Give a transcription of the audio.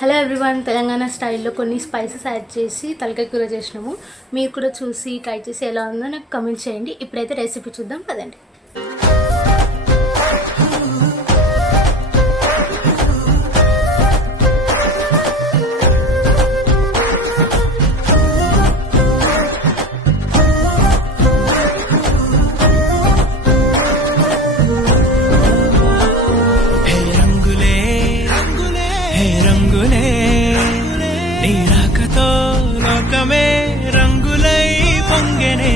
Hello everyone, Telangana స్టైల్లో కొన్ని spices add చేసి తలకాయ కూర చేసినాము. మీరు కూడా చూసి ట్రై చేసి ఎలా ఉందో నాకు కమెంట్ చేయండి. ఇప్పుడైతే రెసిపీ చూద్దాం పదండి. నీ రాకతో లోకమే రంగులై పొంగెనే.